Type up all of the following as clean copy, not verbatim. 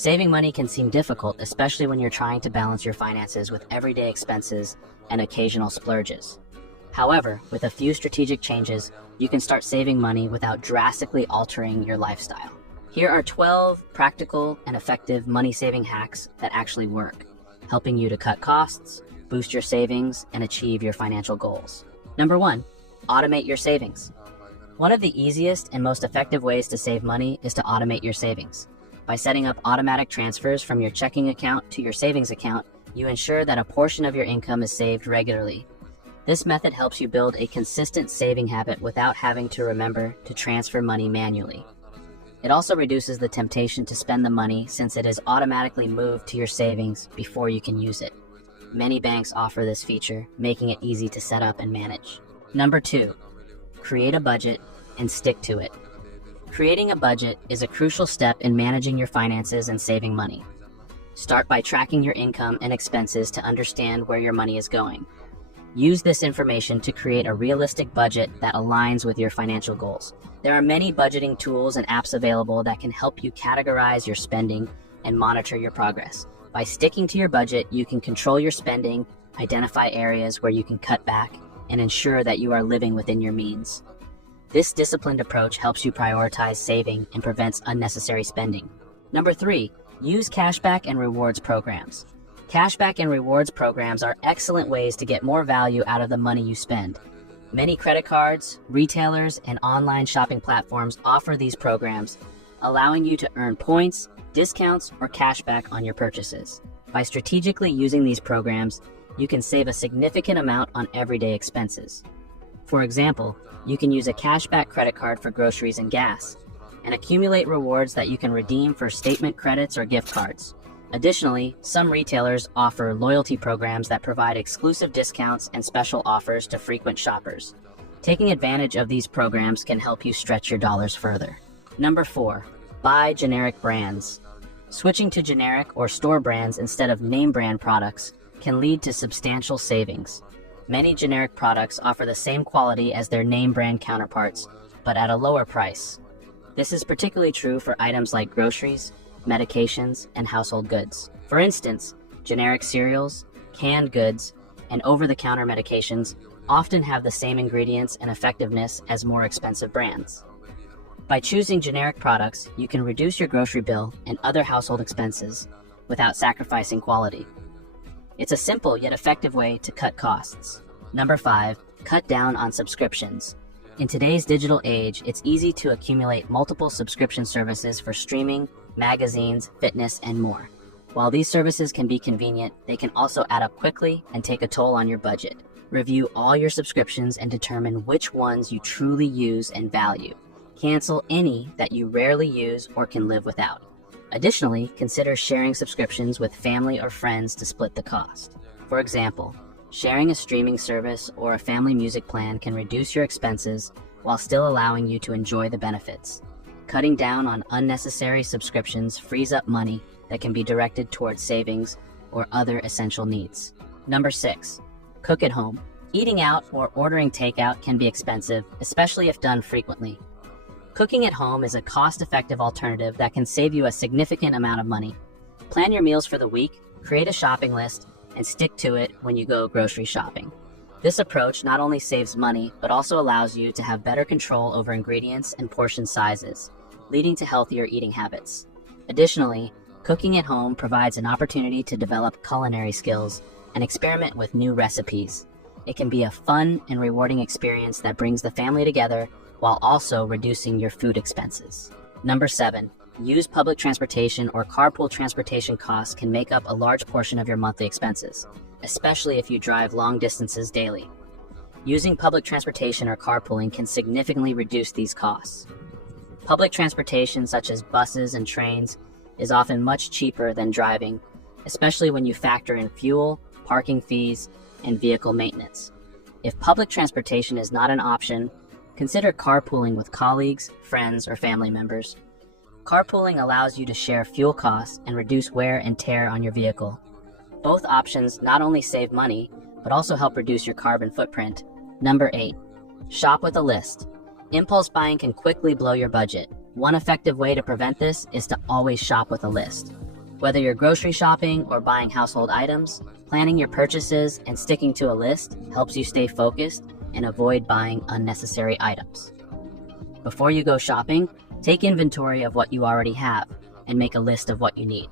Saving money can seem difficult, especially when you're trying to balance your finances with everyday expenses and occasional splurges. However, with a few strategic changes, you can start saving money without drastically altering your lifestyle. Here are 12 practical and effective money-saving hacks that actually work, helping you to cut costs, boost your savings, and achieve your financial goals. Number 1, automate your savings. One of the easiest and most effective ways to save money is to automate your savings. By setting up automatic transfers from your checking account to your savings account, you ensure that a portion of your income is saved regularly. This method helps you build a consistent saving habit without having to remember to transfer money manually. It also reduces the temptation to spend the money since it is automatically moved to your savings before you can use it. Many banks offer this feature, making it easy to set up and manage. Number 2, create a budget and stick to it. Creating a budget is a crucial step in managing your finances and saving money. Start by tracking your income and expenses to understand where your money is going. Use this information to create a realistic budget that aligns with your financial goals. There are many budgeting tools and apps available that can help you categorize your spending and monitor your progress. By sticking to your budget, you can control your spending, identify areas where you can cut back, and ensure that you are living within your means. This disciplined approach helps you prioritize saving and prevents unnecessary spending. Number 3, use cashback and rewards programs. Cashback and rewards programs are excellent ways to get more value out of the money you spend. Many credit cards, retailers, and online shopping platforms offer these programs, allowing you to earn points, discounts, or cashback on your purchases. By strategically using these programs, you can save a significant amount on everyday expenses. For example, you can use a cashback credit card for groceries and gas, and accumulate rewards that you can redeem for statement credits or gift cards. Additionally, some retailers offer loyalty programs that provide exclusive discounts and special offers to frequent shoppers. Taking advantage of these programs can help you stretch your dollars further. Number 4, buy generic brands. Switching to generic or store brands instead of name brand products can lead to substantial savings. Many generic products offer the same quality as their name brand counterparts, but at a lower price. This is particularly true for items like groceries, medications, and household goods. For instance, generic cereals, canned goods, and over-the-counter medications often have the same ingredients and effectiveness as more expensive brands. By choosing generic products, you can reduce your grocery bill and other household expenses without sacrificing quality. It's a simple yet effective way to cut costs. Number 5, cut down on subscriptions. In today's digital age, it's easy to accumulate multiple subscription services for streaming, magazines, fitness, and more. While these services can be convenient, they can also add up quickly and take a toll on your budget. Review all your subscriptions and determine which ones you truly use and value. Cancel any that you rarely use or can live without. Additionally, consider sharing subscriptions with family or friends to split the cost. For example, sharing a streaming service or a family music plan can reduce your expenses while still allowing you to enjoy the benefits. Cutting down on unnecessary subscriptions frees up money that can be directed towards savings or other essential needs. Number 6, cook at home. Eating out or ordering takeout can be expensive, especially if done frequently. Cooking at home is a cost-effective alternative that can save you a significant amount of money. Plan your meals for the week, create a shopping list, and stick to it when you go grocery shopping. This approach not only saves money, but also allows you to have better control over ingredients and portion sizes, leading to healthier eating habits. Additionally, cooking at home provides an opportunity to develop culinary skills and experiment with new recipes. It can be a fun and rewarding experience that brings the family together while also reducing your food expenses. Number 7, use public transportation or carpool. Transportation costs can make up a large portion of your monthly expenses, especially if you drive long distances daily. Using public transportation or carpooling can significantly reduce these costs. Public transportation, such as buses and trains, is often much cheaper than driving, especially when you factor in fuel, parking fees, and vehicle maintenance. If public transportation is not an option, consider carpooling with colleagues, friends, or family members. Carpooling allows you to share fuel costs and reduce wear and tear on your vehicle. Both options not only save money, but also help reduce your carbon footprint. Number 8, shop with a list. Impulse buying can quickly blow your budget. One effective way to prevent this is to always shop with a list. Whether you're grocery shopping or buying household items, planning your purchases and sticking to a list helps you stay focused and avoid buying unnecessary items. Before you go shopping, take inventory of what you already have and make a list of what you need.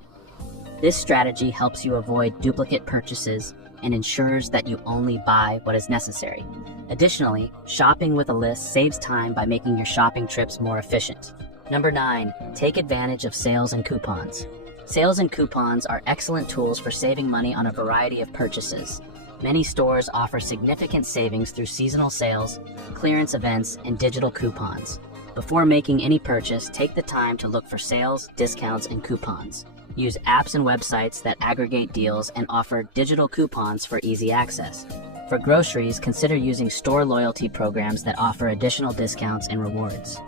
This strategy helps you avoid duplicate purchases and ensures that you only buy what is necessary. Additionally, shopping with a list saves time by making your shopping trips more efficient. Number 9, take advantage of sales and coupons. Sales and coupons are excellent tools for saving money on a variety of purchases. Many stores offer significant savings through seasonal sales, clearance events, and digital coupons. Before making any purchase, take the time to look for sales, discounts, and coupons. Use apps and websites that aggregate deals and offer digital coupons for easy access. For groceries, consider using store loyalty programs that offer additional discounts and rewards.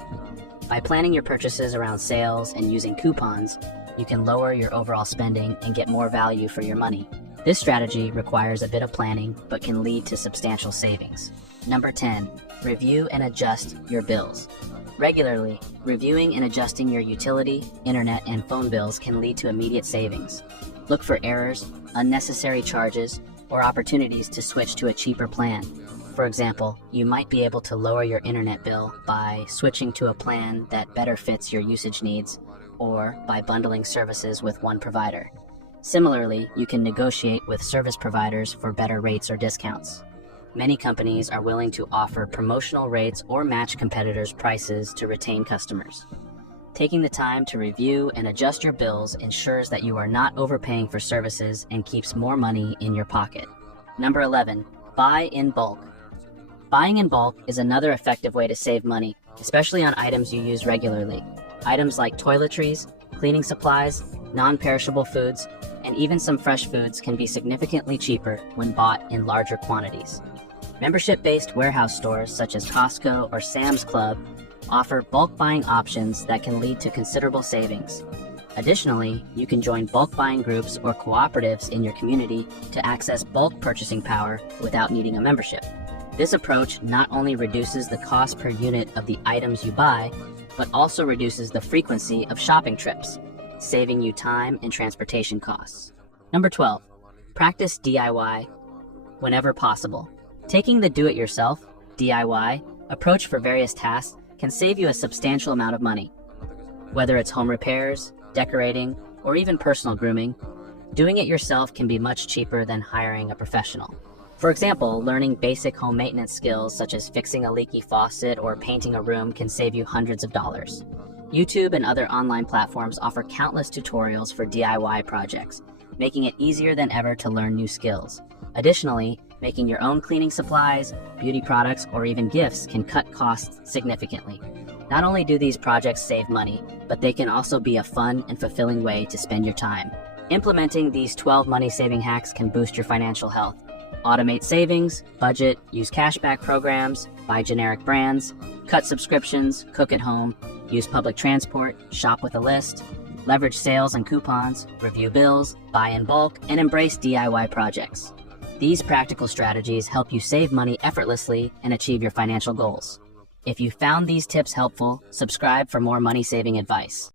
By planning your purchases around sales and using coupons, you can lower your overall spending and get more value for your money. This strategy requires a bit of planning, but can lead to substantial savings. Number 10, review and adjust your bills. Regularly, reviewing and adjusting your utility, internet, and phone bills can lead to immediate savings. Look for errors, unnecessary charges, or opportunities to switch to a cheaper plan. For example, you might be able to lower your internet bill by switching to a plan that better fits your usage needs, or by bundling services with one provider. Similarly, you can negotiate with service providers for better rates or discounts. Many companies are willing to offer promotional rates or match competitors' prices to retain customers. Taking the time to review and adjust your bills ensures that you are not overpaying for services and keeps more money in your pocket. Number 11, buy in bulk. Buying in bulk is another effective way to save money, especially on items you use regularly. Items like toiletries, cleaning supplies, non-perishable foods, and even some fresh foods can be significantly cheaper when bought in larger quantities. Membership-based warehouse stores such as Costco or Sam's Club offer bulk buying options that can lead to considerable savings. Additionally, you can join bulk buying groups or cooperatives in your community to access bulk purchasing power without needing a membership. This approach not only reduces the cost per unit of the items you buy, but also reduces the frequency of shopping trips, saving you time and transportation costs. Number 12, practice DIY whenever possible. Taking the do-it-yourself, DIY, approach for various tasks can save you a substantial amount of money. Whether it's home repairs, decorating, or even personal grooming, doing it yourself can be much cheaper than hiring a professional. For example, learning basic home maintenance skills such as fixing a leaky faucet or painting a room can save you hundreds of dollars. YouTube and other online platforms offer countless tutorials for DIY projects, making it easier than ever to learn new skills. Additionally, making your own cleaning supplies, beauty products, or even gifts can cut costs significantly. Not only do these projects save money, but they can also be a fun and fulfilling way to spend your time. Implementing these 12 money-saving hacks can boost your financial health. Automate savings, budget, use cashback programs, buy generic brands, cut subscriptions, cook at home, use public transport, shop with a list, leverage sales and coupons, review bills, buy in bulk, and embrace DIY projects. These practical strategies help you save money effortlessly and achieve your financial goals. If you found these tips helpful, subscribe for more money-saving advice.